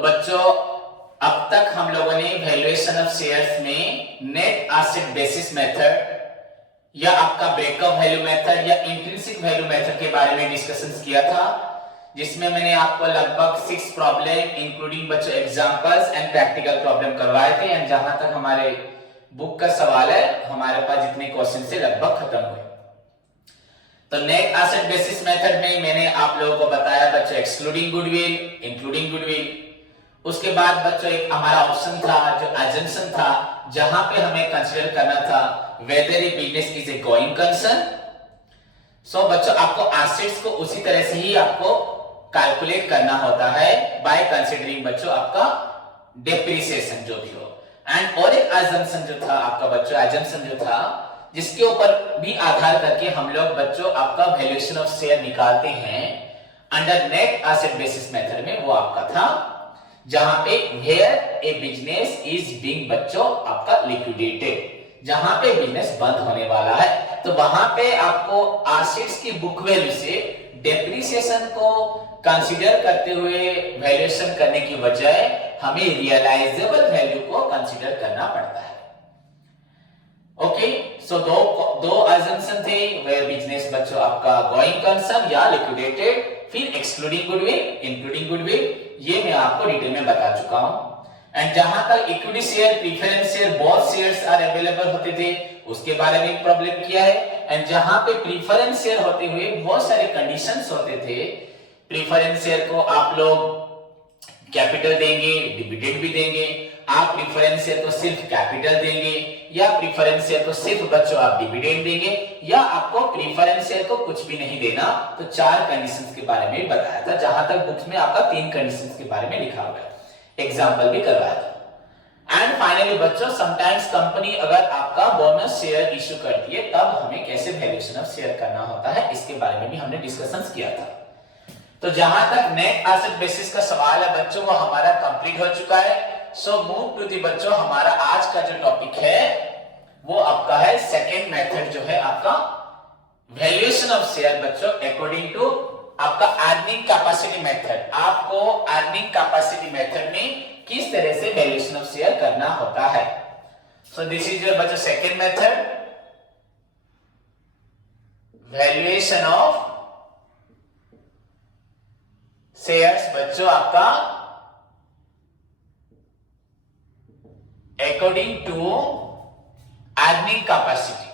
तो बच्चों अब तक हम लोगों ने वैल्यूएशन ऑफ शेयर्स में नेट एसेट बेसिस मेथड या आपका ब्रेकअप वैल्यू मेथड या इंट्रिंसिक वैल्यू मेथड के बारे में डिस्कशंस किया था, जिसमें मैंने आपको लगभग 6 प्रॉब्लम इंक्लूडिंग बच्चों एग्जांपल्स एंड प्रैक्टिकल प्रॉब्लम करवाए थे। एंड जहां तक हमारे बुक का सवाल है, हमारे पास जितने क्वेश्चन से लगभग खत्म हुए। तो नेट एसेट बेसिस मेथड में मैंने आप लोगों को बताया बच्चों एक्सक्लूडिंग गुडविल, इंक्लूडिंग गुडविल। उसके बाद बच्चों एक हमारा ऑप्शन था जो अजम्पशन था, जहां पे हमें कंसीडर करना था whether a business is a going concern. So बच्चों आपको एसेट्स को उसी तरह से ही आपको कैलकुलेट करना होता है बाय कंसीडरिंग बच्चों आपका डेप्रिसिएशन जो भी हो। एंड और एक अजम्पशन जो था आपका बच्चों, अजम्पशन जो था जिसके ऊपर भी आधार करके हम लोग बच्चों आपका वैल्यूएशन ऑफ शेयर निकालते हैं under net asset basis method में, वो आपका था जहां पे where a business is being बच्चों आपका लिक्विडेटेड, जहां पे बिजनेस बंद होने वाला है। तो वहां पे आपको एसेट्स की बुक वैल्यू से डेप्रिसिएशन को कंसीडर करते हुए वैल्यूएशन करने की बजाय हमें रियलाइजेबल वैल्यू को कंसीडर करना पड़ता है। ओके, सो दो अजम्पशन थे, वेयर बिजनेस बच्चों आपका गोइंग कंसर्न या लिक्विडेटेड, फिर एक्सक्लूडिंग गुडविल, इंक्लूडिंग गुडविल, ये मैं आपको डिटेल में बता चुका हूं। एंड जहां तक equity share, preference share, both shares are available होते थे, उसके बारे में एक प्रॉब्लम किया है। एंड जहां पे प्रीफरेंस शेयर होते हुए बहुत सारे कंडीशंस होते थे, प्रीफरेंस शेयर को आप लोग कैपिटल देंगे, डिविडेंड भी देंगे, आप प्रीफरेंस शेयर को सिर्फ कैपिटल देंगे, या प्रीफरेंस शेयर को सिर्फ बच्चों आप डिविडेंड देंगे, या आपको प्रीफरेंस शेयर को कुछ भी नहीं देना। तो 4 कंडीशंस के बारे में बताया था, जहां तक बुक्स में आपका 3 कंडीशंस के बारे में लिखा हुआ है, एग्जांपल भी करवाया था। एंड फाइनली बच्चों समटाइम्स कंपनी अगर आपका बोनस शेयर इश्यू करती है, तब हमें कैसे वैल्यूएशन ऑफ शेयर करना होता है, इसके बारे में भी हमने डिस्कशंस किया था। तो जहां तक नेट एसेट बेसिस का सवाल है बच्चों, वो हमारा कंप्लीट हो चुका है। सो मूव टू दी बच्चों, हमारा आज का जो टॉपिक है वो आपका है सेकेंड मेथड, जो है आपका वैल्यूएशन ऑफ शेयर बच्चों अकॉर्डिंग टू आपका अर्निंग कैपेसिटी मेथड। आपको अर्निंग कैपेसिटी मेथड में किस तरह से वैल्यूएशन ऑफ शेयर करना होता है। सो दिस इज योर बच्चों second method, valuation of shares बच्चों आपका according to earning capacity.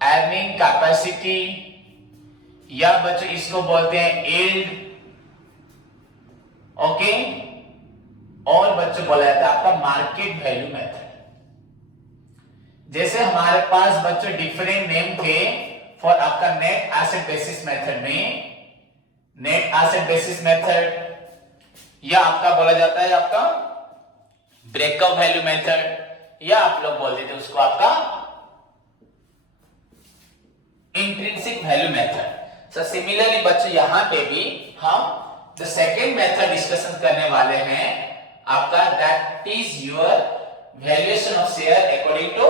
Earning capacity या बच्चों इसको बोलते हैं यील्ड, ओके, और बच्चों बोला जाता है आपका मार्केट वैल्यू मेथड। जैसे हमारे पास बच्चों डिफरेंट नेम थे फॉर आपका नेट एसेट बेसिस मेथड में, नेट एसेट बेसिस मेथड, या आपका बोला जाता है आपका ब्रेकअप वैल्यू मेथड, या आप लोग बोल देते उसको आपका intrinsic value method. So similarly बच्चों यहां पे भी हम द सेकेंड मेथड डिस्कशन करने वाले हैं आपका, that is your valuation of share according to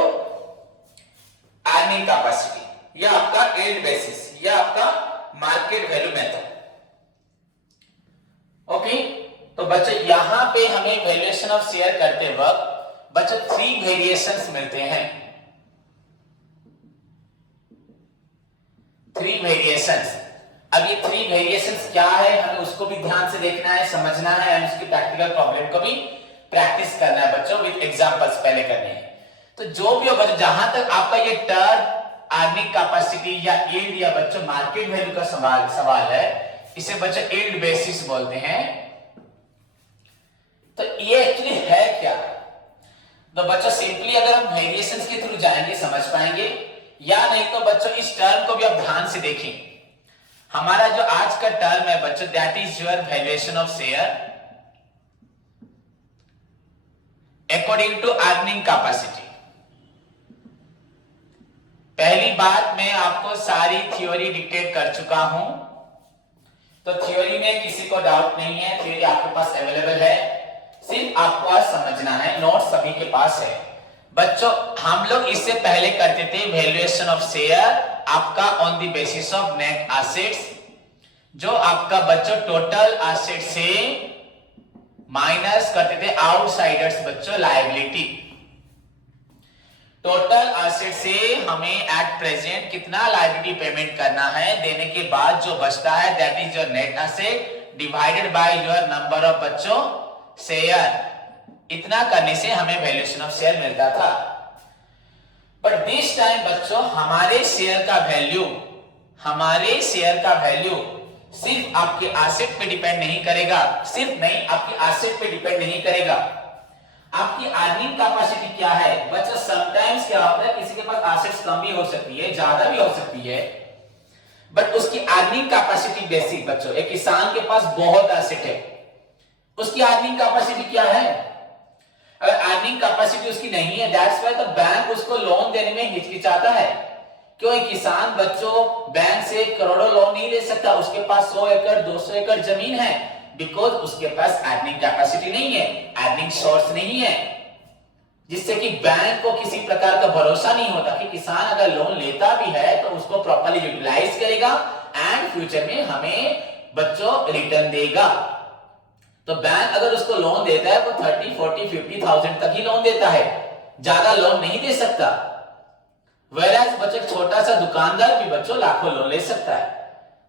earning capacity, या आपका यील्ड बेसिस, या आपका मार्केट वैल्यू मेथड। ओके, तो बच्चों यहां पे हमें वैल्यूएशन ऑफ शेयर करते वक्त बच्चों 3 वेरिएशंस मिलते हैं, 3 वेरिएशंस। अब ये 3 वेरिएशंस क्या है, हमें उसको भी ध्यान से देखना है, समझना है, एंड उसकी प्रैक्टिकल प्रॉब्लम को भी प्रैक्टिस करना है बच्चों, विद एग्जांपल्स पहले करने हैं। तो जो भी हो बच्चों, जहां तक आपका ये टर्म अर्निंग कैपेसिटी या यील्ड या बच्चों मार्केट वैल्यू का सवाल है, इसे बच्चों यील्ड बेसिस बोलते हैं। तो ये एक्चुअली है क्या? तो बच्चों सिंपली अगर हम वेरिएशंस के थ्रू जाएंगे समझ पाएंगे, या नहीं तो बच्चों इस टर्म को भी आप ध्यान से देखें। हमारा जो आज का टर्म है बच्चों, that is your valuation of share according to earning capacity. पहली बात, मैं आपको सारी थ्योरी डिक्टेट कर चुका हूं, तो थ्योरी में किसी को डाउट नहीं है, थ्योरी आपके पास अवेलेबल है, सिर्फ आपको आज समझना है, नोट सभी के पास है। बच्चों हम लोग इससे पहले करते थे वैल्यूएशन ऑफ शेयर आपका on the basis of net assets, जो आपका बच्चों टोटल एसेट से माइनस करते थे आउटसाइडर्स बच्चों लायबिलिटी। टोटल एसेट से हमें एट प्रेजेंट कितना लायबिलिटी पेमेंट करना है, देने के बाद जो बचता है that is your net asset divided by your number of बच्चों शेयर। इतना करने से हमें वैल्यूएशन ऑफ शेयर मिलता था। बट दिस टाइम बच्चों हमारे शेयर का वैल्यू सिर्फ आपके एसेट पे डिपेंड नहीं करेगा, आपके एसेट पे डिपेंड नहीं करेगा। आपकी अर्निंग कैपेसिटी क्या है बच्चों। समटाइम्स क्या होता है, किसी के पास एसेट्स कम भी हो सकती है, ज्यादा भी हो सकती है, बट उसकी अर्निंग कैपेसिटी बेसिक बच्चों। एक किसान के पास बहुत एसेट है, उसकी अर्निंग कैपेसिटी क्या है। अगर अर्निंग कैपेसिटी उसकी नहीं है, दैट्स व्हाई द बैंक उसको लोन देने में हिचकिचाता है। क्यों? एक किसान बच्चों बैंक से करोड़ों लोन नहीं ले सकता, उसके पास 100 एकड़ 200 एकड़ जमीन है, बिकॉज उसके पास अर्निंग कैपेसिटी नहीं है, अर्निंग सोर्स नहीं है, जिससे कि बैंक को किसी प्रकार का भरोसा नहीं होता कि किसान अगर लोन लेता भी है तो उसको प्रॉपर्ली यूटिलाइज करेगा एंड फ्यूचर में हमें बच्चों रिटर्न देगा। तो बैंक अगर उसको लोन देता है वो 30, 40, 50,000 तक ही लोन देता है, ज्यादा लोन नहीं दे सकता। Whereas बच्चों छोटा सा दुकानदार भी बच्चों लाखों लोन ले सकता है।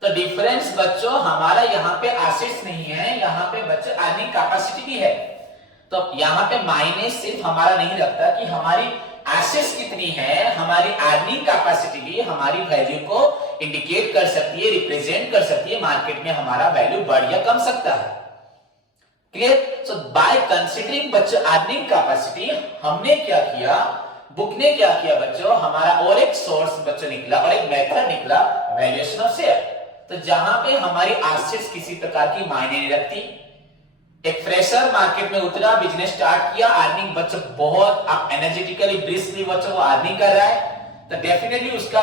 तो डिफरेंस बच्चों हमारा यहाँ पे एसेट्स नहीं है, यहाँ पे बच्चों अर्निंग कैपेसिटी भी है। तो यहाँ पे मायने सिर्फ हमारा नहीं रखता कि हमारी एसेट्स कितनी है, हमारी अर्निंग कैपेसिटी भी हमारी वैल्यू को इंडिकेट कर सकती है, रिप्रेजेंट कर सकती है, मार्केट में हमारा वैल्यू बढ़ या कम सकता है। क्लियर? सो बाय कंसीडरिंग बच्चों अर्निंग कैपेसिटी, हमने क्या किया, बुक ने क्या किया बच्चों, हमारा और एक सोर्स बच्चों निकला और एक मेथड निकला वैल्यूएशन ऑफ शेयर। तो जहां पे हमारी एसेट्स किसी प्रकार की मायने नहीं रखती, एक फ्रेशर मार्केट में उतरा, बिजनेस स्टार्ट किया, अर्निंग बच्चों बहुत आप एनर्जेटिकली ब्रिस्कली बच्चों वो अर्निंग कर रहा है, तो डेफिनेटली उसका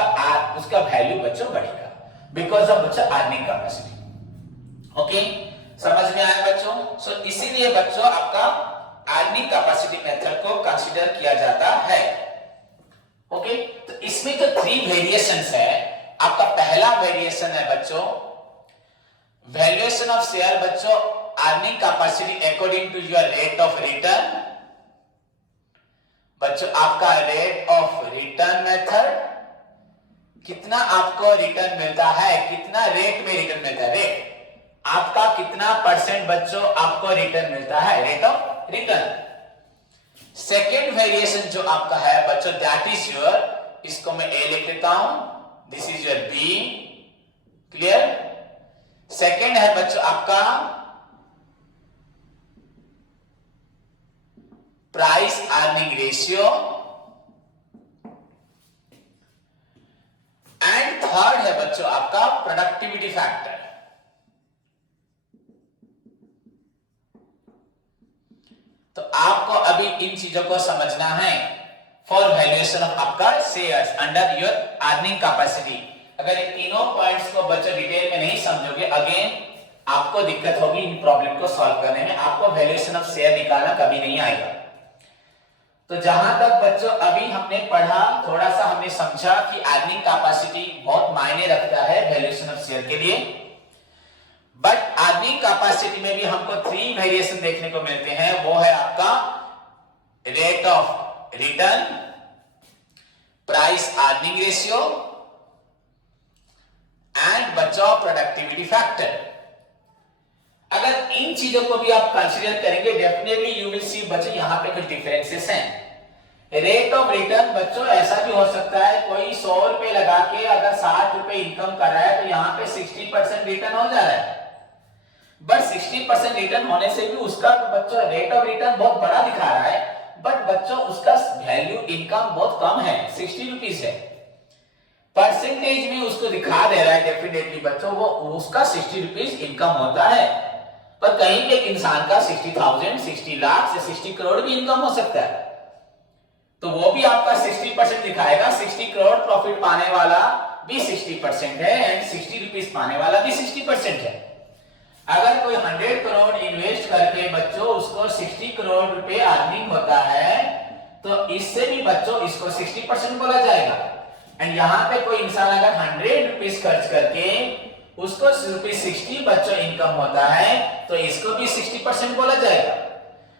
वैल्यू बच्चों बढ़ेगा बिकॉज ऑफ बच्चों अर्निंग कैपेसिटी। ओके, समझ में आया बच्चों? सो इसीलिए बच्चों आपका अर्निंग कैपेसिटी मेथड को कंसीडर किया जाता है। ओके, तो इसमें जो 3 वेरिएशंस है, आपका पहला वेरिएशन है बच्चों वैल्यूएशन ऑफ शेयर बच्चों earning capacity according to your rate of return. बच्चों आपका रेट ऑफ रिटर्न मेथड, कितना आपको रिटर्न मिलता है, कितना रेट में रिटर्न मिलता है, रेट आपका कितना परसेंट बच्चों आपको रिटर्न मिलता है, rate of return. Second variation जो आपका है बच्चों दैट इज योर, इसको मैं ए लिख देता हूं, this is your B. Clear? Second है बच्चों आपका price earning ratio and third है बच्चों आपका प्रोडक्टिविटी फैक्टर। तो आपको अभी इन चीजों को समझना है फॉर वैल्यूएशन ऑफ आपका shares under your earning capacity. अगर इन तीनों पॉइंट्स को बच्चों डिटेल में नहीं समझोगे, अगेन आपको दिक्कत होगी इन प्रॉब्लम को सॉल्व करने में, आपको वैल्यूएशन ऑफ शेयर निकालना कभी नहीं आएगा। तो जहां तक बच्चों अभी हमने पढ़ा, थोड़ा सा हमने समझा कि अर्निंग कैपेसिटी बहुत मायने रखता है वैल्यूएशन ऑफ शेयर के लिए। बट अर्निंग कैपेसिटी में भी हमको 3 वेरिएशन देखने को मिलते हैं, वो है आपका rate of return, price earning ratio and बच्चों प्रोडक्टिविटी फैक्टर। अगर इन चीजों को भी आप कंसीडर करेंगे, डेफिनेटली यू विल सी बच्चों यहां पे कुछ डिफरेंसेस हैं। रेट ऑफ रिटर्न बच्चों ऐसा भी हो सकता है, कोई 100 रुपए लगा के अगर 60 रुपए इनकम कर रहा है तो यहां पे 60% रिटर्न हो जा रहा है, बट 60% रिटर्न होने से भी उसका बच्चों रेट ऑफ रिटर्न बहुत बड़ा दिखा रहा है, बट बच्चों उसका वैल्यू इनकम बहुत कम है, 60 रुपीज है। परसेंटेज में उसको दिखा दे रहा है डेफिनेटली बच्चों वो उसका 60 रुपीज इनकम होता है, पर कहीं पे एक इंसान का 60,000, 60 लाख से 60 करोड़ भी इनकम हो सकता है, तो वो भी आपका 60% दिखाएगा। 60 करोड़ प्रॉफिट पाने वाला भी 60% है एंड 60 रुपीज पाने वाला भी 60% है। अगर कोई 100 करोड़ इन्वेस्ट करके बच्चों उसको 60 करोड़ रुपए अर्निंग होता है, तो इससे भी बच्चों इसको 60% बोला जाएगा। एंड यहाँ पे कोई इंसान अगर 100 रुपीज खर्च करके उसको ₹60 बच्चों इनकम होता है, तो इसको भी 60% बोला जाएगा।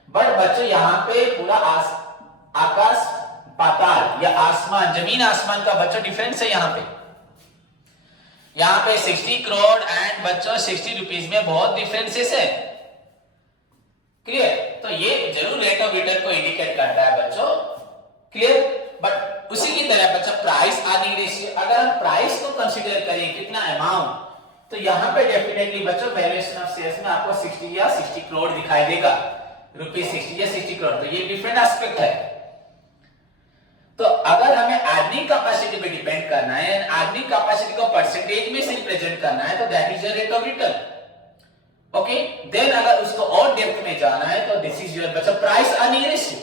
बट बच्चों यहाँ पे पूरा आकाश पाताल या आसमान, जमीन आसमान का बच्चों डिफरेंस है। यहाँ पे 60 करोड़ एंड बच्चों 60 रुपीज में बहुत डिफरेंसेस है। क्लियर? तो ये जरूर रेट ऑफ रिटर्न को इंडिकेट करता है बच्चों। क्लियर? बट उसी की तरह बच्चों प्राइस अर्निंग रेशियो, अगर हम प्राइस को कंसीडर करें कितना अमाउंट, तो यहाँ पे डेफिनेटली बच्चों वैल्यूएशन ऑफ शेयर्स में आपको 60 या 60 करोड़ दिखाई देगा, ₹60 या 60 करोड़। तो ये डिफरेंट एस्पेक्ट है। तो अगर हमें अर्निंग कैपेसिटी पे डिपेंड करना है, अर्निंग कैपेसिटी को परसेंटेज में से रिप्रेजेंट करना है, तो that is your rate of return. Okay, then अगर उसको और डेप्थ में जाना है तो दिस इज योर बच्चों price earning ratio.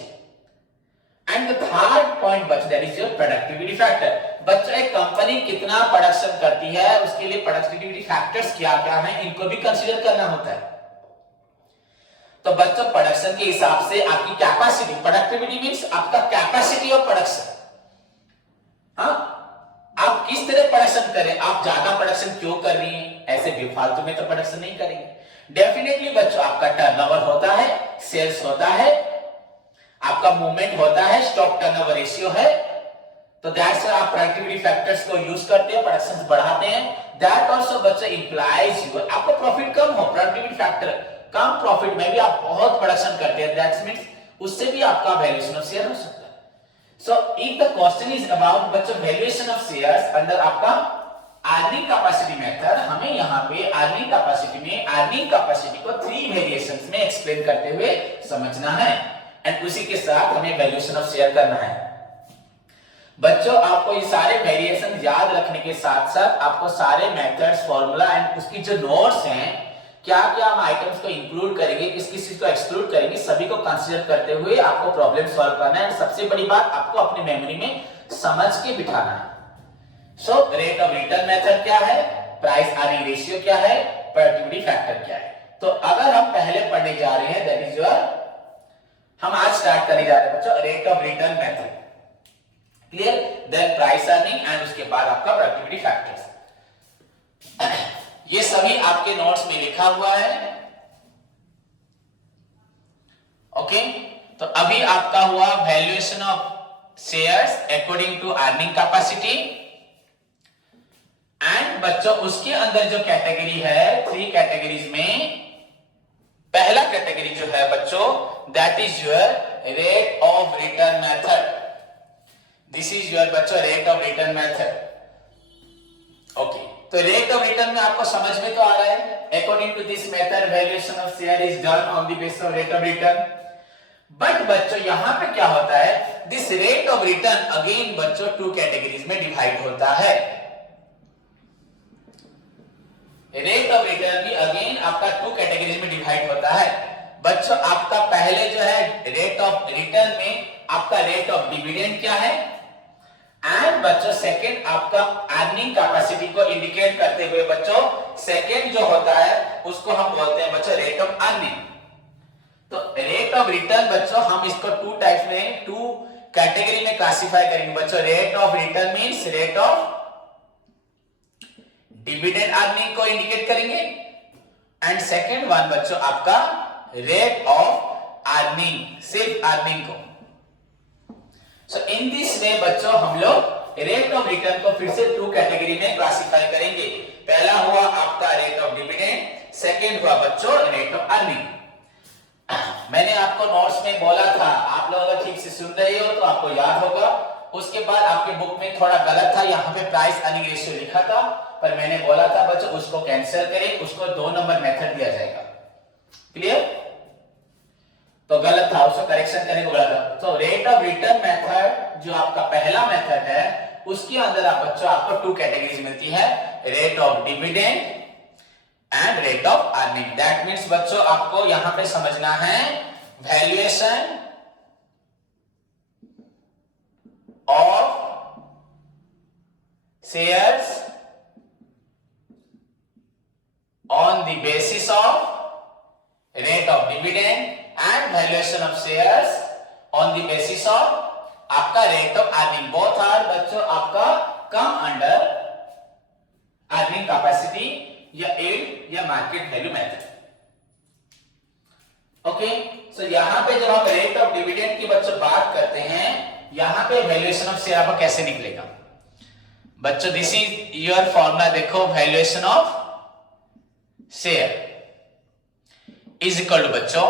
And the third point बच्चों that is your productivity factor. बच्चों एक कंपनी कितना प्रोडक्शन करती है, उसके लिए प्रोडक्टिविटी फैक्टर्स क्या क्या हैं, इनको भी कंसीडर करना होता है। तो बच्चों प्रोडक्शन के हिसाब से आपकी कैपेसिटी, प्रोडक्टिविटी मींस आपका कैपेसिटी ऑफ प्रोडक्शन। हाँ, आप किस तरह प्रोडक्शन करें, आप ज्यादा प्रोडक्शन क्यों कर रही हैं, ऐसे बेफालतू में तो प्रोडक्शन नहीं करेंगे। डेफिनेटली बच्चों आपका टर्नओवर होता है, सेल्स होता है, आपका मूवमेंट होता है, स्टॉक टर्नओवर रेशियो है, तो दैट्स आप प्रोडक्टिविटी फैक्टर्स को यूज करते हैं, प्रोडक्शन बढ़ाते हैं। दैट आल्सो बच्चों इंप्लाइज योर, आपका प्रॉफिट कम हो, प्रोडक्टिविटी फैक्टर कम प्रॉफिट में भी आप बहुत प्रोडक्शन करते हैं, दैट्स मींस उससे भी आपका वैल्यूएशन ऑफ शेयर हो सकता है। So if the question is about बच्चों वैल्यूएशन ऑफ शेयर्स अंडर आपका अर्निंग कैपेसिटी मेथड, हमें यहाँ पे अर्निंग कैपेसिटी में अर्निंग कैपेसिटी को 3 वेरिएशंस में एक्सप्लेन करते हुए समझना है, एंड उसी के साथ हमें वैल्यूएशन ऑफ शेयर करना है। बच्चों आपको ये सारे वेरिएशन याद रखने के साथ साथ आपको सारे मेथड्स, फॉर्मूला एंड उसकी जो नोट्स हैं, क्या क्या हम आइटम्स को इंक्लूड करेंगे, किस किस चीज को एक्सक्लूड करेंगे, सभी को कंसीडर करते हुए आपको प्रॉब्लम सॉल्व करना है। सबसे बड़ी बात आपको अपनी मेमोरी में समझ के बिठाना है। So rate of return method क्या है, प्राइस अर्निंग रेशियो क्या है, प्रोडक्टिविटी फैक्टर क्या है। तो अगर हम पहले पढ़ने जा रहे हैं, दैट इज योर, हम आज स्टार्ट करने जा रहे हैं बच्चों rate of return method. Clear? Then price earning and उसके बाद आपका प्रोडक्टिविटी फैक्टर्स। ये सभी आपके नोट्स में लिखा हुआ है। ओके, तो अभी आपका हुआ valuation of shares according to earning capacity, and बच्चों उसके अंदर जो कैटेगरी है, 3 कैटेगरीज में पहला कैटेगरी जो है बच्चों that is your rate of return method. This is your बच्चों rate of return method. Okay, तो रेट ऑफ रिटर्न में आपको समझ में तो आ रहा है, according to this method valuation of share is done on the basis of rate of return. But बच्चों यहां पे क्या होता है, this rate of return again बच्चों 2 कैटेगरीज में डिवाइड होता है। रेट ऑफ रिटर्न भी अगेन आपका 2 कैटेगरीज में डिवाइड होता है। बच्चों आपका पहले जो है रेट ऑफ रिटर्न में आपका रेट ऑफ डिविडेंड क्या है, एंड बच्चों सेकंड आपका अर्निंग कैपेसिटी को इंडिकेट करते हुए बच्चों सेकंड जो होता है उसको हम बोलते हैं बच्चों रेट ऑफ अर्निंग। तो रेट ऑफ रिटर्न बच्चों हम इसको 2 टाइप्स में, 2 कैटेगरी में क्लासिफाई करेंगे बच्चों। Rate of return means rate of dividend earning को इंडिकेट करेंगे, एंड सेकंड वन बच्चों आपका रेट ऑफ अर्निंग, सिर्फ अर्निंग को। सो इन दिस वे बच्चों हम लोग रेट ऑफ रिटर्न को फिर से 2 कैटेगरी में क्लासिफाई करेंगे। पहला हुआ आपका रेट ऑफ डिविडेंड, सेकंड हुआ बच्चों रेट ऑफ अर्निंग। मैंने आपको नोट्स में बोला था, आप लोग अगर ठीक से सुन रहे हो तो आपको याद होगा। उसके बाद आपके बुक में थोड़ा गलत था, यहाँ पे प्राइस अर्निंग रेशियो लिखा था, पर मैंने बोला था बच्चों उसको कैंसिल करें, उसको 2 नंबर मेथड दिया जाएगा। क्लियर? तो गलत था, उसको करेक्शन करने को बोला था। तो रेट ऑफ रिटर्न मेथड जो आपका पहला मेथड है उसके अंदर आप बच्चों आपको 2 कैटेगरीज मिलती है, rate of dividend and rate of earning. That means बच्चों आपको यहां पे समझना है valuation of shares on the basis of rate of dividend and valuation of shares on the basis of आपका rate of earning. Both are बच्चों आपका come under earning capacity. या यील्ड या market value method. Okay, so यहां पे जब हम rate of dividend की बच्चों बात करते हैं, यहां पे वैल्यूएशन ऑफ शेयर आपका कैसे निकलेगा बच्चों? दिस इज योर फॉर्मूला, देखो valuation of share is equal to बच्चों,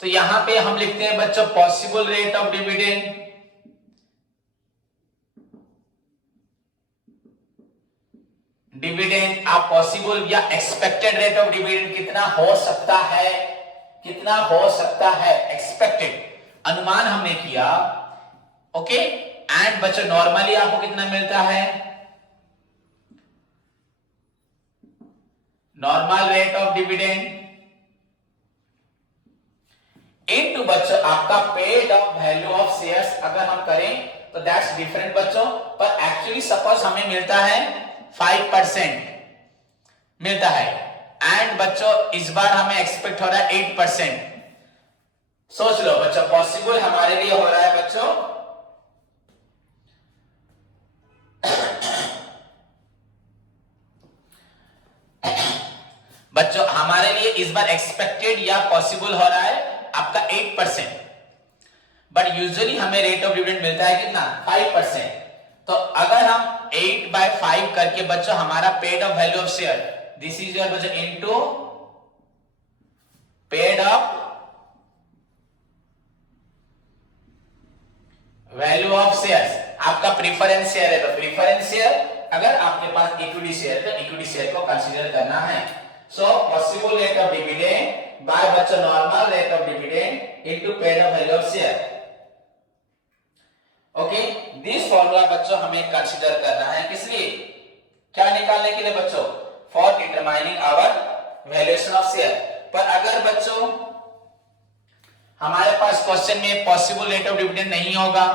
तो यहां पे हम लिखते हैं बच्चों possible rate of dividend dividend आप पॉसिबल या एक्सपेक्टेड रेट ऑफ डिविडेंड कितना हो सकता है, कितना हो सकता है, एक्सपेक्टेड अनुमान हमने किया। ओके, एंड बच्चों नॉर्मली आपको कितना मिलता है, normal rate of dividend into बच्चों आपका paid of value of shares अगर हम करें तो दैट्स डिफरेंट बच्चों, पर एक्चुअली सपोज हमें मिलता है 5% मिलता है, एंड बच्चों इस बार हमें एक्सपेक्ट हो रहा है 8%। सोच लो बच्चों, पॉसिबल हमारे लिए हो रहा है बच्चों बच्चों हमारे लिए इस बार एक्सपेक्टेड या पॉसिबल हो रहा है आपका 8%, बट यूजुअली हमें रेट ऑफ डिविडेंड मिलता है कितना, 5%। तो अगर हम 8/5 करके बच्चों हमारा paid of value of share, this is your बच्चों into paid of value of shares, आपका प्रीफरेंस शेयर है तो प्रीफरेंस शेयर, अगर आपके पास इक्विटी शेयर है तो इक्विटी शेयर को कंसीडर करना है। So possible rate of dividend by बच्चों normal rate of dividend into paid of value of share. Okay, this formula बच्चों हमें कंसीडर करना है किस लिए, क्या निकालने के लिए बच्चों, for determining our valuation of share. पर अगर बच्चों हमारे पास क्वेश्चन में पॉसिबल रेट ऑफ डिविडेंड नहीं होगा,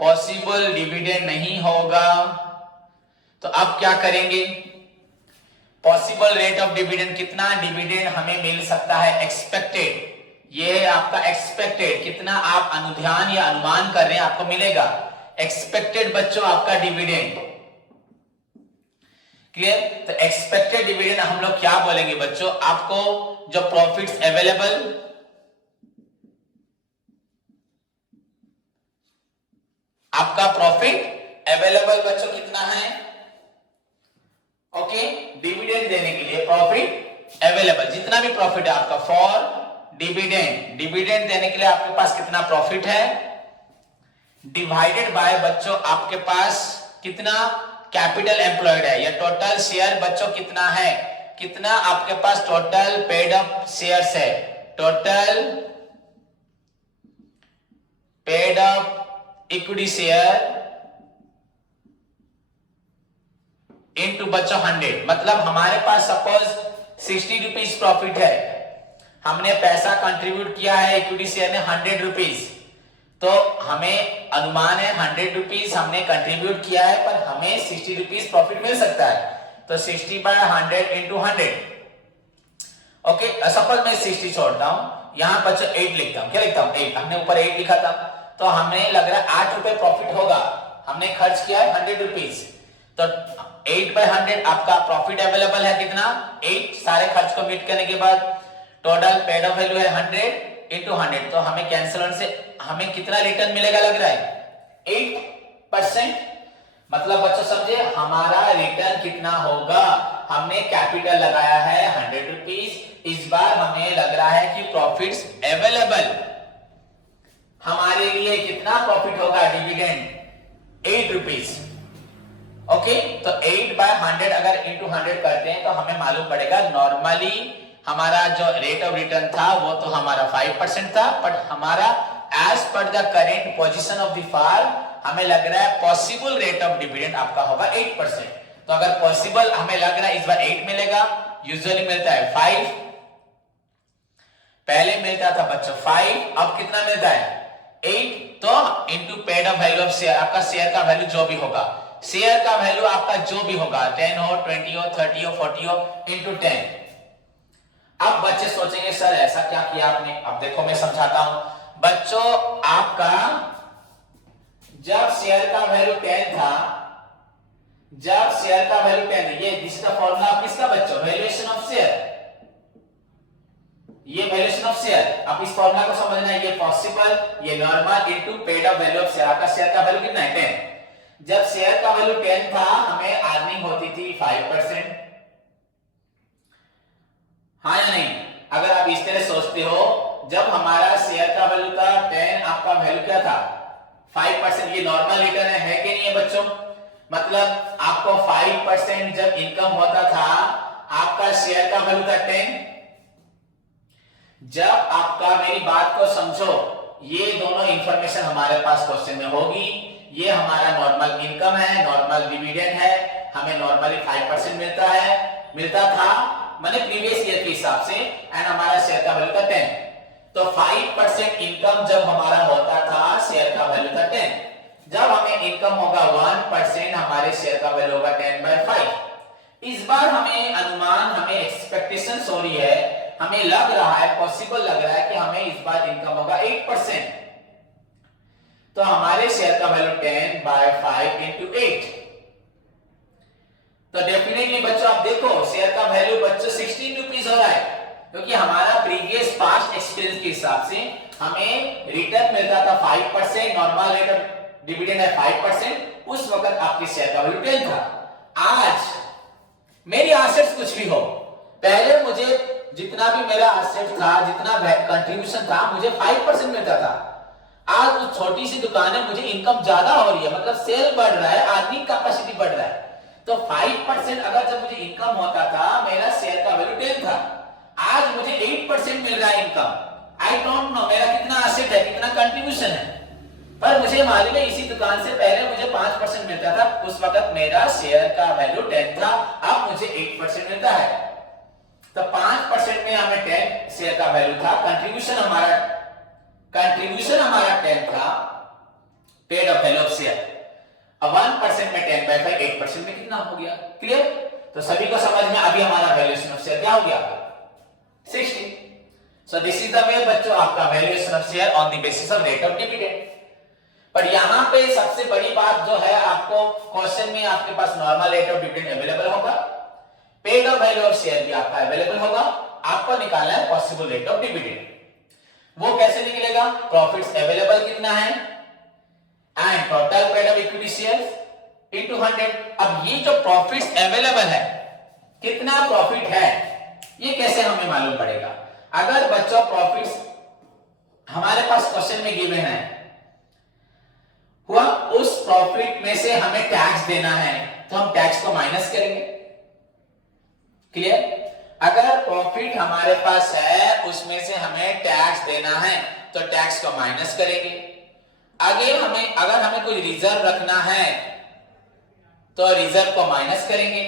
पॉसिबल डिविडेंड नहीं होगा, तो अब क्या करेंगे, पॉसिबल रेट ऑफ डिविडेंड कितना डिविडेंड हमें मिल सकता है, एक्सपेक्टेड, ये है आपका एक्सपेक्टेड, कितना आप अनुध्यान या अनुमान कर रहे हैं आपको मिलेगा एक्सपेक्टेड बच्चों आपका डिविडेंड। क्लियर? तो एक्सपेक्टेड डिविडेंड हम लोग क्या बोलेंगे बच्चों, आपको जो प्रॉफिट्स अवेलेबल, आपका प्रॉफिट अवेलेबल बच्चों कितना है, ओके, डिविडेंड देने के लिए प्रॉफिट अवेलेबल, जितना भी प्रॉफिट है आपका फॉर डिविडेंड, डिविडेंड देने के लिए आपके पास कितना प्रॉफिट है, डिवाइडेड बाय बच्चों आपके पास कितना कैपिटल एम्प्लॉयड है, या टोटल शेयर बच्चों कितना है, कितना आपके पास टोटल पेड अप शेयर्स है, total paid up equity share into बच्चों 100, मतलब हमारे पास सपोज 60 रुपीज प्रॉफिट है, हमने पैसा कंट्रीब्यूट किया है इक्विटी शेयर ने 100 रुपीज, तो हमें अनुमान है 100 रुपीज हमने कंट्रीब्यूट किया है, पर हमें 60 रुपीज प्रॉफिट मिल सकता है, तो 60/100 इंटू 100। ओके, सपोज मैं 60 छोड़ता हूं, यहां बच्चों 8 लिखता हूं, क्या लिखता हूं 8, हमने ऊपर 8 लिखा था, तो हमें लग रहा है 8 रुपए प्रॉफिट होगा, हमने खर्च किया है 100 रुपीज, तो 8/100 आपका प्रॉफिट अवेलेबल है कितना, 8, सारे खर्च को मीट करने के बाद टोटल पेड ऑफ वैल्यू है 100 इंटू 100, तो हमें कैंसिल होने से हमें कितना रिटर्न मिलेगा लग रहा है 8%। मतलब बच्चों समझे हमारा रिटर्न कितना होगा, हमने कैपिटल लगाया है 100 रुपीज, इस बार हमें लग रहा है कि प्रॉफिट्स अवेलेबल हमारे लिए कितना प्रॉफिट होगा, डिविडेंड 8 रुपीज। ओके, तो 8/100 अगर इंटू 100 करते हैं तो हमें मालूम पड़ेगा नॉर्मली हमारा जो रेट ऑफ रिटर्न था वो तो हमारा 5% था, बट हमारा as per the current position of the firm हमें लग रहा है पॉसिबल रेट ऑफ डिविडेंड आपका होगा 8%। तो अगर पॉसिबल हमें लग रहा है इस बार 8 मिलेगा, यूजुअली मिलता है 5, पहले मिलता था बच्चों 5, अब कितना मिलता है 8, तो into paid of value of share, आपका शेयर का वैल्यू जो भी होगा, शेयर का वैल्यू आपका जो भी होगा 10 हो 20 हो 30 हो 40 हो इंटू 10। अब बच्चे सोचेंगे सर ऐसा क्या किया आपने, अब देखो मैं समझाता हूं बच्चों, आपका जब शेयर का वैल्यू 10 था जब शेयर का वैल्यू 10, ये इसका फॉर्मूला किसका बच्चों, वैल्यूएशन ऑफ शेयर, ये वैल्यूएशन ऑफ शेयर। अब इस फॉर्मूला को समझना है, ये पॉसिबल, ये normal into paid up value of share. आपका शेयर का वैल्यू कितना है 10। जब शेयर का वैल्यू 10 था हमें अर्निंग होती थी 5%, हाँ या नहीं? अगर आप इस तरह सोचते हो, जब हमारा शेयर का वैल्यू था 10, आपका वैल्यू क्या था 5%, ये नॉर्मल रिटर्न है कि नहीं है बच्चों? मतलब आपको 5% जब इनकम होता था, आपका शेयर का वैल्यू था 10। जब आपका, मेरी बात को समझो, ये दोनों इंफॉर्मेशन हमारे पास क्वेश्चन में होगी। ये हमारा नॉर्मल इनकम है, नॉर्मल डिविडेंड है, हमें नॉर्मली 5% मिलता था माने प्रीवियस ईयर के हिसाब से, एंड हमारा शेयर का वैल्यू था 10। तो 5% इनकम जब हमारा होता था, शेयर का वैल्यू था 10। जब हमें इनकम होगा 1%, हमारे शेयर का वैल्यू होगा 10/5। इस बार हमें अनुमान, हमें एक्सपेक्टेशन हो रही है, हमें लग रहा है, पॉसिबल लग रहा है कि हमें इस बार इनकम होगा 8%। तो हमारे शेयर का वैल्यू 10/5 इंटू 8। तो डेफिनेटली बच्चों आप देखो, शेयर का वैल्यू बच्चों 16 रुपीज हो रहा है, क्योंकि हमारा प्रीवियस पास्ट एक्सपीरियंस के हिसाब से हमें रिटर्न मिलता था 5%, नॉर्मल रेट ऑफ डिविडेंड है 5%। उस वक्त आपके शेयर का वैल्यू 10 था। आज मेरी एसेट्स कुछ भी हो, पहले मुझे जितना भी मेरा एसेट था, जितना कंट्रीब्यूशन था, मुझे 5% मिलता था। आज उस छोटी सी दुकान है, मुझे इनकम ज्यादा हो रही है, मतलब सेल बढ़ रहा है, अर्निंग कैपेसिटी बढ़ रहा है। तो 5% अगर जब मुझे इनकम होता था, मेरा शेयर का वैल्यू 10 था, आज मुझे 8% मिल रहा है इनकम। आई डोंट नो मेरा कितना एसेट है, कितना कंट्रीब्यूशन है, पर मुझे मालूम है इसी दुकान से पहले मुझे 5% मिलता था, उस वक्त मेरा शेयर का वैल्यू 10 था, अब मुझे 8% मिलता है। तो 5% में हमें 10 शेयर का वैल्यू था, कंट्रीब्यूशन हमारा 10 था, paid up value of share. अब 1% में 10/5, 8% में कितना हो गया? क्लियर? तो सभी को समझ में, अभी हमारा वैल्यूएशन ऑफ शेयर क्या हो गया? 60। सो दिस इज द वे बच्चों, आपका valuation of share on the basis of rate of dividend. पर यहां पे सबसे बड़ी बात जो है, आपको क्वेश्चन में आपके पास normal rate of dividend available होगा, paid up value of share भी आपका अवेलेबल होगा, आपको निकालना है पॉसिबल रेट ऑफ डिविडेंड। वो कैसे निकलेगा? प्रॉफिट्स अवेलेबल कितना है and total paid up equity shares into 100। अब ये जो प्रॉफिट्स अवेलेबल है, कितना प्रॉफिट है, ये कैसे हमें मालूम पड़ेगा? अगर बच्चों प्रॉफिट्स हमारे पास क्वेश्चन में गिवन है हुआ, उस प्रॉफिट में से हमें टैक्स देना है, तो हम टैक्स को माइनस करेंगे। क्लियर? अगर प्रॉफिट हमारे पास है, उसमें से हमें टैक्स देना है, तो टैक्स को माइनस करेंगे। अगर हमें कोई रिजर्व रखना है, तो रिजर्व को माइनस करेंगे।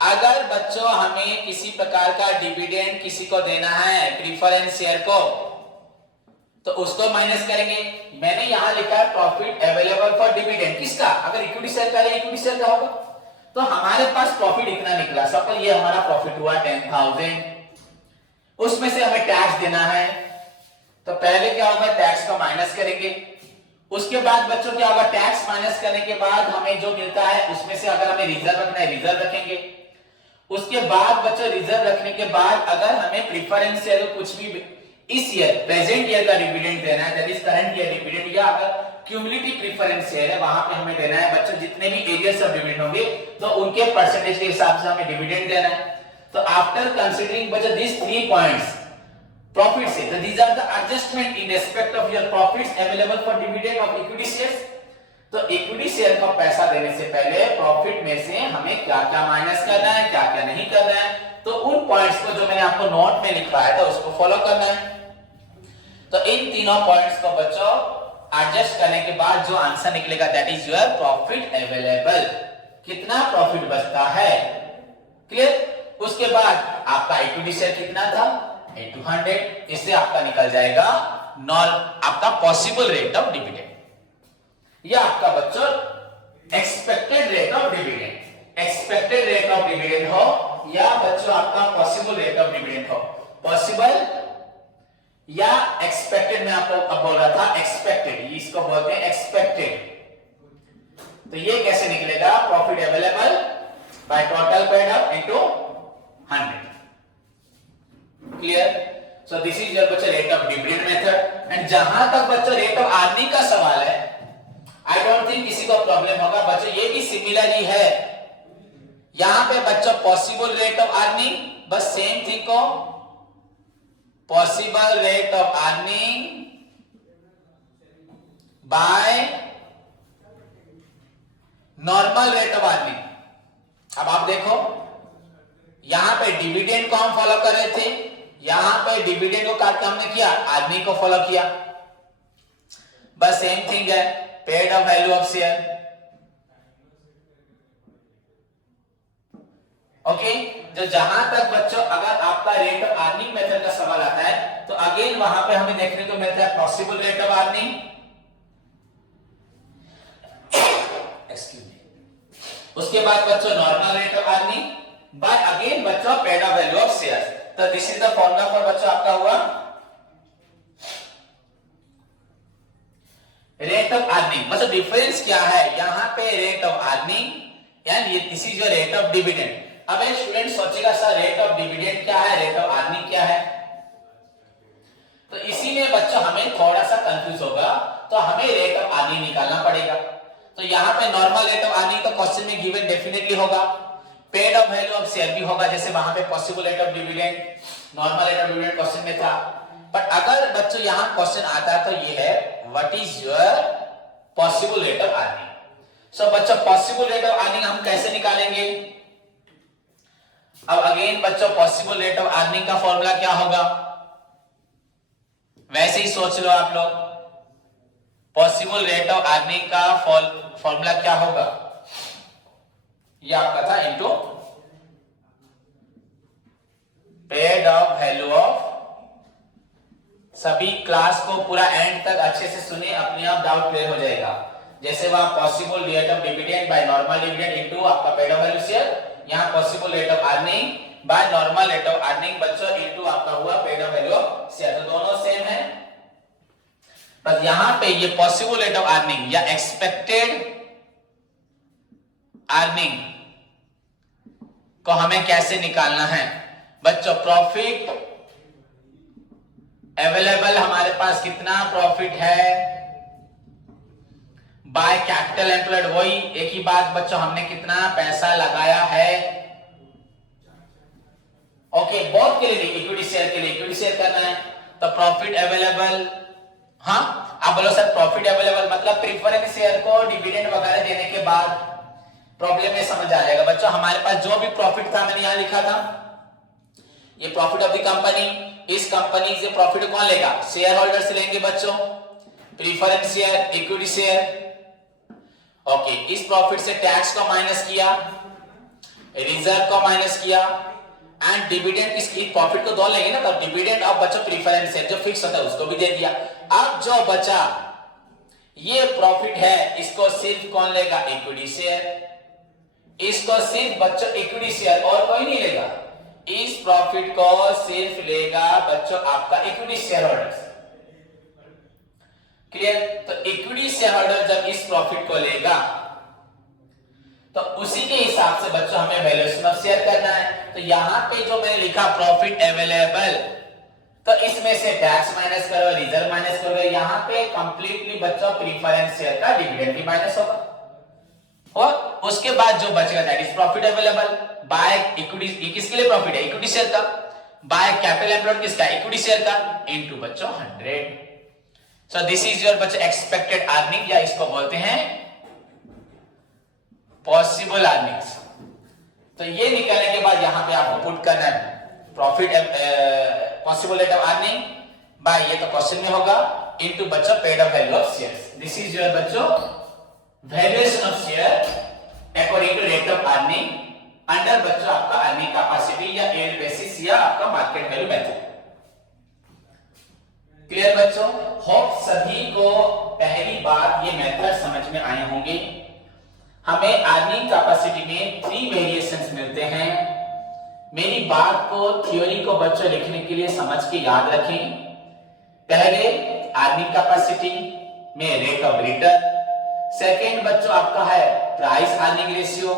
अगर बच्चों हमें किसी प्रकार का डिविडेंड किसी को देना है, प्रीफरेंस शेयर को, तो उसको माइनस करेंगे। मैंने यहां लिखा है प्रॉफिट अवेलेबल फॉर डिविडेंड, किसका? अगर इक्विटी शेयर का है, इक्विटी शेयर का होगा, तो हमारे पास प्रॉफिट इतना निकला। सपोज ये हमारा प्रॉफिट हुआ 10,000, उसमें से हमें टैक्स देना है, तो पहले क्या होगा, टैक्स को माइनस करेंगे। उसके बाद बच्चों क्या होगा, टैक्स माइनस करने के बाद हमें जो मिलता है, उसमें से अगर हमें रिजर्व रखना है, रिजर्व रखेंगे। उसके बाद बच्चों रिजर्व रखने के बाद अगर हमें प्रीफरेंस शेयर कुछ भी इस ईयर, प्रेजेंट ईयर का डिविडेंड देना है, that is current year dividend, या अगर क्यूमुलेटिव प्रीफरेंस शेयर है, वहां पे हमें देना है बच्चों जितने भी एरियर्स ऑफ डिविडेंड होंगे, तो उनके परसेंटेज के हिसाब से हमें डिविडेंड देना है। तो आफ्टर कंसीडरिंग बच्चों दिस 3 पॉइंट्स, profit से, so these are the adjustment in respect of your profits available for dividend of equity shares। तो इक्विटी शेयर का पैसा देने से पहले प्रॉफिट में से हमें क्या क्या माइनस करना है, क्या क्या नहीं करना है, तो उन पॉइंट्स को जो मैंने आपको नोट में लिखवाया था उसको फॉलो करना है। तो इन तीनों पॉइंट्स को बच्चों एडजस्ट करने के बाद जो आंसर निकलेगा, that is your profit available, कितना प्रॉफिट बचता है। क्लियर? उसके बाद आपका इक्विटी शेयर कितना था, 800, इससे आपका निकल जाएगा आपका पॉसिबल रेट ऑफ डिविडेंड, या आपका बच्चों expected rate of dividend. Expected rate of dividend हो या बच्चों आपका पॉसिबल रेट ऑफ डिविडेंड हो। पॉसिबल या एक्सपेक्टेड, मैं आपको अब बोल रहा था एक्सपेक्टेड, इसको बोलते हैं एक्सपेक्टेड। तो ये कैसे निकलेगा? Profit available by total paid up into 100. Clear? So this is your बच्चा rate of dividend method. And जहां तक बच्चों रेट ऑफ अर्निंग का सवाल है, आई डोंट थिंक किसी को प्रॉब्लम होगा. बच्चों ये भी सिमिलर ही है. यहां पे बच्चों पॉसिबल रेट ऑफ अर्निंग, बस सेम थिंग को possible rate of earning by normal rate of earning. अब आप देखो यहां पे डिविडेंड को हम फॉलो कर रहे थे, यहां पे डिविडेंड को काट के हमने किया अर्निंग को फॉलो किया. बस सेम थिंग है. Paid of value of share. Okay. जो जहां तक बच्चों अगर आपका रेट ऑफ अर्निंग मेथड का सवाल आता है तो अगेन वहां पे हमें देखने को मिलता है possible rate of earning, excuse me, उसके बाद बच्चों normal rate of earning by again बच्चों paid of value of share. तो this is the formula for बच्चों आपका हुआ रेट ऑफ अर्निंग. मतलब डिफरेंस क्या है? यहां पे रेट ऑफ अर्निंग एंड ये this is your rate of dividend. अब एक स्टूडेंट सोचेगा सर रेट ऑफ डिविडेंड क्या है, रेट ऑफ अर्निंग क्या है? तो इसी में बच्चों हमें थोड़ा सा कंफ्यूज होगा, तो हमें रेट ऑफ अर्निंग निकालना पड़ेगा. तो यहां पे नॉर्मल रेट ऑफ अर्निंग तो क्वेश्चन में गिवन डेफिनेटली होगा. Paid of value of share भी होगा, जैसे वहां पे possible rate of dividend, normal rate of dividend question में था. बट अगर बच्चों यहां क्वेश्चन आता है तो ये है what is your possible rate of earning. So बच्चों पॉसिबल रेट ऑफ अर्निंग हम कैसे निकालेंगे? अब अगेन बच्चों पॉसिबल रेट ऑफ अर्निंग का फॉर्मूला क्या होगा? वैसे ही सोच लो आप लोग. पॉसिबल रेट ऑफ अर्निंग का फॉर्मूला क्या होगा? ये आपका था into paid of value of. सभी क्लास को पूरा एंड तक अच्छे से सुने, अपने आप डाउट क्लियर हो जाएगा. जैसे वहां possible rate of dividend by normal dividend into आपका पेड ऑफ वैल्यू शेयर, यहां possible rate of earning by normal rate of earning बच्चों इनटू आपका हुआ paid of value of share. तो दोनों सेम है, बस यहां पे ये पॉसिबल रेट ऑफ अर्निंग या एक्सपेक्टेड अर्निंग को हमें कैसे निकालना है? बच्चों प्रॉफिट अवेलेबल हमारे पास कितना प्रॉफिट है बाय कैपिटल एम्प्लॉयड, वही एक ही बात बच्चों, हमने कितना पैसा लगाया है. ओके, बोथ के लिए, इक्विटी शेयर के लिए इक्विटी शेयर करना है तो प्रॉफिट अवेलेबल. हाँ आप बोलो सर प्रॉफिट अवेलेबल मतलब प्रीफरेंस शेयर को डिविडेंड वगैरह देने के बाद प्रॉब्लम में समझ आ जाएगा. बच्चों हमारे पास जो भी प्रॉफिट था मैंने यहां लिखा था, ये प्रॉफिट ऑफ द कंपनी. इस कंपनी से प्रॉफिट कौन लेगा? शेयर होल्डर से लेंगे बच्चों. Preference share, equity share. Okay, इस प्रॉफिट से टैक्स को माइनस किया, रिजर्व को माइनस किया एंड डिविडेंड. इसकी प्रॉफिट को दो लेंगे ना, तो डिविडेंड ऑफ बच्चों प्रीफरेंस शेयर जो फिक्स होता है उसको भी दे दिया. अब जो बचा ये प्रॉफिट है, इसको सिर्फ कौन लेगा? Equity share. इसको सिर्फ बच्चों इक्विटी शेयर और कोई नहीं लेगा. इस प्रॉफिट को सिर्फ लेगा बच्चों आपका इक्विटी शेयर होल्डर. क्लियर? तो इक्विटी शेयर होल्डर जब इस प्रॉफिट को लेगा तो उसी के हिसाब से बच्चों हमें वैल्यूएशन ऑफ शेयर करना है. तो यहां पे जो मैंने लिखा प्रॉफिट अवेलेबल, तो इसमें से टैक्स माइनस करो, रिजर्व माइनस करो, यहां पे कंप्लीटली बच्चों प्रीफरेंस शेयर का डिविडेंड भी माइनस होगा. और उसके बाद जो बचेगा that is profit available by equity. किसके लिए प्रॉफिट है? इक्विटी शेयर का. बाय कैपिटल एम्प्लॉयड किसका? इक्विटी शेयर का इनटू बच्चों 100. सो दिस इज योर बच्चों एक्सपेक्टेड अर्निंग, या इसको बोलते हैं पॉसिबल अर्निंग्स. तो ये निकलने के बाद यहां पे आपको पुट करना है profit possible rate of earning by, ये तो क्वेश्चन में होगा, इनटू बच्चों paid of value of shares. This is your बच्चों valuation of share according to rate of earning under बच्चों आपका अर्निंग कैपेसिटी या एल बेसिस या आपका मार्केट वैल्यू मेथड. क्लियर बच्चों? होप सभी को पहली बात ये मेथड समझ में आए होंगे. हमें अर्निंग कैपेसिटी में 3 वेरिएशंस मिलते हैं. मेरी बात को थ्योरी को बच्चों लिखने के लिए समझ के याद रखें. पहले अर्निंग कैपेसिटी में रेट ऑफ रिटर्न, सेकेंड बच्चों आपका है price earning ratio,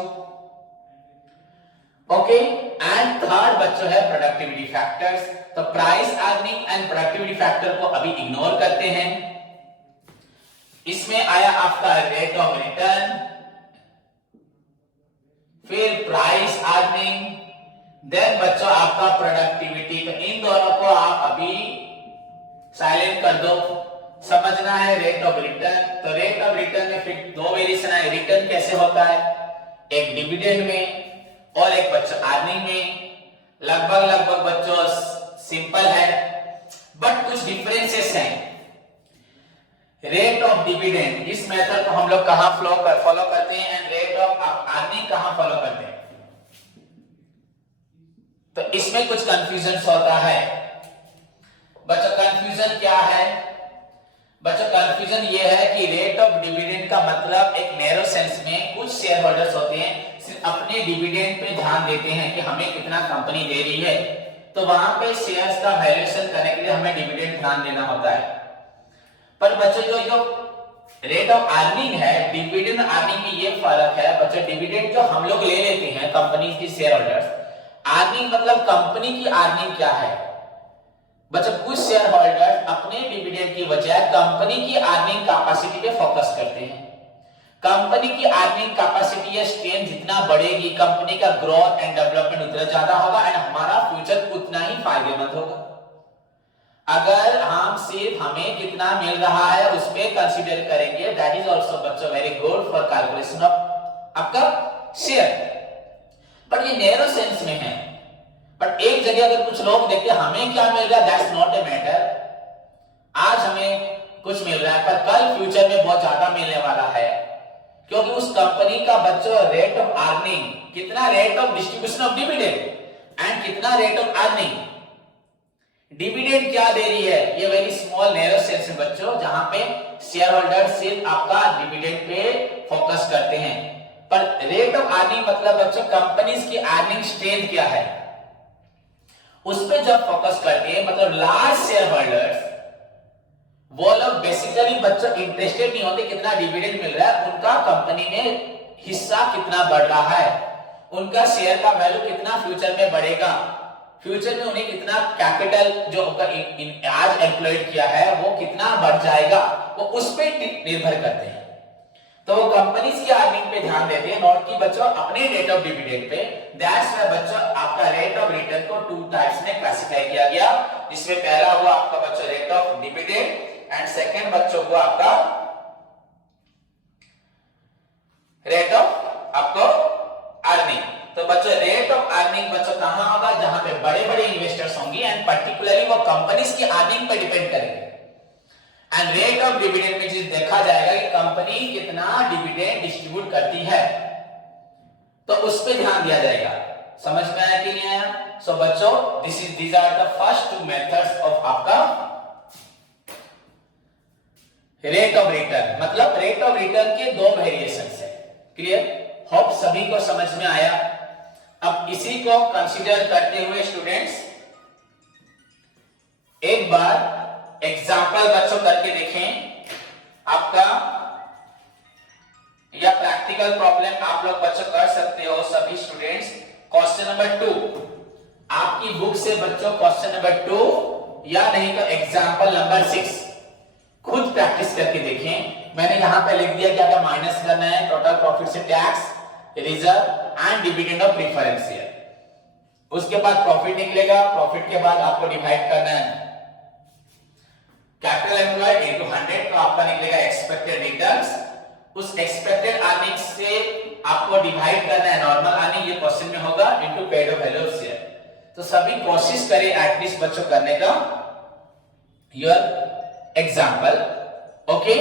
okay, and third बच्चों है प्रोडक्टिविटी फैक्टर्स। तो price earning and productivity factor को अभी इग्नोर करते हैं। इसमें आया आपका रेट ऑफ रिटर्न, फिर प्राइस अर्निंग, देन बच्चों आपका प्रोडक्टिविटी। तो इन दोनों को आप अभी साइलेंट कर दो। समझना है रेट ऑफ रिटर्न। तो रेट ऑफ रिटर्न में फिर दो वेरिएशन है। रिटर्न कैसे होता है, एक डिविडेंड में और एक बच्चों अर्निंग में। लगभग बच्चों सिंपल है, बट कुछ डिफरेंसेस हैं। रेट ऑफ डिविडेंड इस मेथड को हम लोग कहां फॉलो करते हैं, एंड रेट ऑफ अर्निंग कहां फॉलो करते हैं। तो इसमें कुछ कंफ्यूजन होता है बच्चों। कंफ्यूजन क्या है बच्चों? कंफ्यूजन ये है कि रेट ऑफ डिविडेंड का मतलब एक नैरो सेंस में कुछ शेयर होल्डर्स होते हैं सिर्फ अपने डिविडेंड पे ध्यान देते हैं कि हमें कितना कंपनी दे रही है, तो वहां पे शेयर्स का वैल्यूएशन करने के लिए हमें डिविडेंड ध्यान देना होता है। पर बच्चों जो रेट ऑफ अर्निंग है, डिविडेंड अर्निंग में ये फर्क है बच्चों। डिविडेंड जो हम लोग ले लेते हैं कंपनी की शेयर होल्डर्स, अर्निंग मतलब कंपनी की अर्निंग क्या है बच्चों। कुछ शेयर होल्डर्स अपने डिविडेंड की बजाय कंपनी की अर्निंग कैपेसिटी पे फोकस करते हैं। कंपनी की अर्निंग कैपेसिटी या स्ट्रेंथ जितना बढ़ेगी, कंपनी का ग्रोथ एंड डेवलपमेंट उतना ज्यादा होगा एंड हमारा फ्यूचर उतना ही फायदेमंद होगा। अगर हम सिर्फ हमें कितना मिल रहा है उस पे कंसीडर करेंगे, दैट इज आल्सो बच्चों very good for calculation of आपका शेयर। पर ये नैरो सेंस में है। पर एक जगह अगर कुछ लोग देखते हैं हमें क्या मिल रहा है, दैट्स नॉट ए मैटर। आज हमें कुछ मिल रहा है पर कल फ्यूचर में बहुत ज्यादा मिलने वाला है, क्योंकि उस कंपनी का बच्चों रेट ऑफ अर्निंग कितना, rate of distribution of dividend and कितना रेट ऑफ अर्निंग। डिविडेंड क्या दे रही है, ये वेरी स्मॉल नैरो सेंस है बच्चों, जहां पे शेयर होल्डर सिर्फ आपका डिविडेंड पे फोकस करते हैं। पर रेट ऑफ अर्निंग मतलब बच्चों कंपनीज की अर्निंग स्ट्रेंथ क्या है उस पे जब फोकस करते हैं, मतलब लार्ज शेयर होल्डर्स वो लोग बेसिकली बच्चों इंटरेस्टेड नहीं होते कितना डिविडेंड मिल रहा है, उनका कंपनी में हिस्सा कितना बढ़ रहा है, उनका शेयर का वैल्यू कितना फ्यूचर में बढ़ेगा, फ्यूचर में उन्हें कितना कैपिटल जो आज एम्प्लॉयड किया है वो कितना बढ़ जाएगा, वो उस पे निर्भर करते हैं। तो वो कंपनीज की अर्निंग पे ध्यान देते हैं, नॉट कि बच्चों अपने rate of dividend pay. That's why बच्चों आपका रेट ऑफ रिटर्न को टू टाइप्स में क्लासिफाई किया गया, जिसमें पहला हुआ आपका बच्चों rate of dividend and second बच्चों को आपका रेट ऑफ आपको अर्निंग। तो बच्चों रेट ऑफ अर्निंग बच्चों कहां होगा, जहां पे बड़े बड़े इन्वेस्टर्स होंगे एंड पर्टिकुलरली वो कंपनीज की अर्निंग पे डिपेंड करेंगे। एंड रेट ऑफ डिविडेंड में चीज देखा जाएगा कि कंपनी कितना डिविडेंड डिस्ट्रीब्यूट करती है, तो उस पे ध्यान दिया जाएगा। समझ में आया कि नहीं आया? सो बच्चों these are the first two methods of आपका रेट ऑफ रिटर्न। मतलब रेट ऑफ रिटर्न के दो वेरिएशंस है। क्लियर? होप सभी को समझ में आया। अब इसी को कंसीडर करते हुए स्टूडेंट्स एक बार एग्जाम्पल बच्चों करके देखें आपका, या प्रैक्टिकल प्रॉब्लम आप लोग बच्चों कर सकते हो सभी स्टूडेंट्स। क्वेश्चन नंबर 2 आपकी बुक से बच्चों, क्वेश्चन नंबर 2 या नहीं तो एग्जाम्पल नंबर 6 खुद प्रैक्टिस करके देखें। मैंने यहां पे लिख दिया क्या क्या माइनस करना है, टोटल प्रॉफिट से tax, reserve and dividend of preference share. उसके बाद प्रॉफिट निकलेगा, प्रॉफिट के बाद आपको डिवाइड करना है कैपिटल एम्प्लॉयड इनटू 100, तो आपका निकलेगा एक्सपेक्टेड रिटर्न्स। उस एक्सपेक्टेड अर्निंग से आपको डिवाइड करना है नॉर्मल अर्निंग, ये क्वेश्चन में होगा, into paid up value of share. तो सभी कोशिश करें एटलीस्ट बच्चों करने का योर एग्जांपल। ओके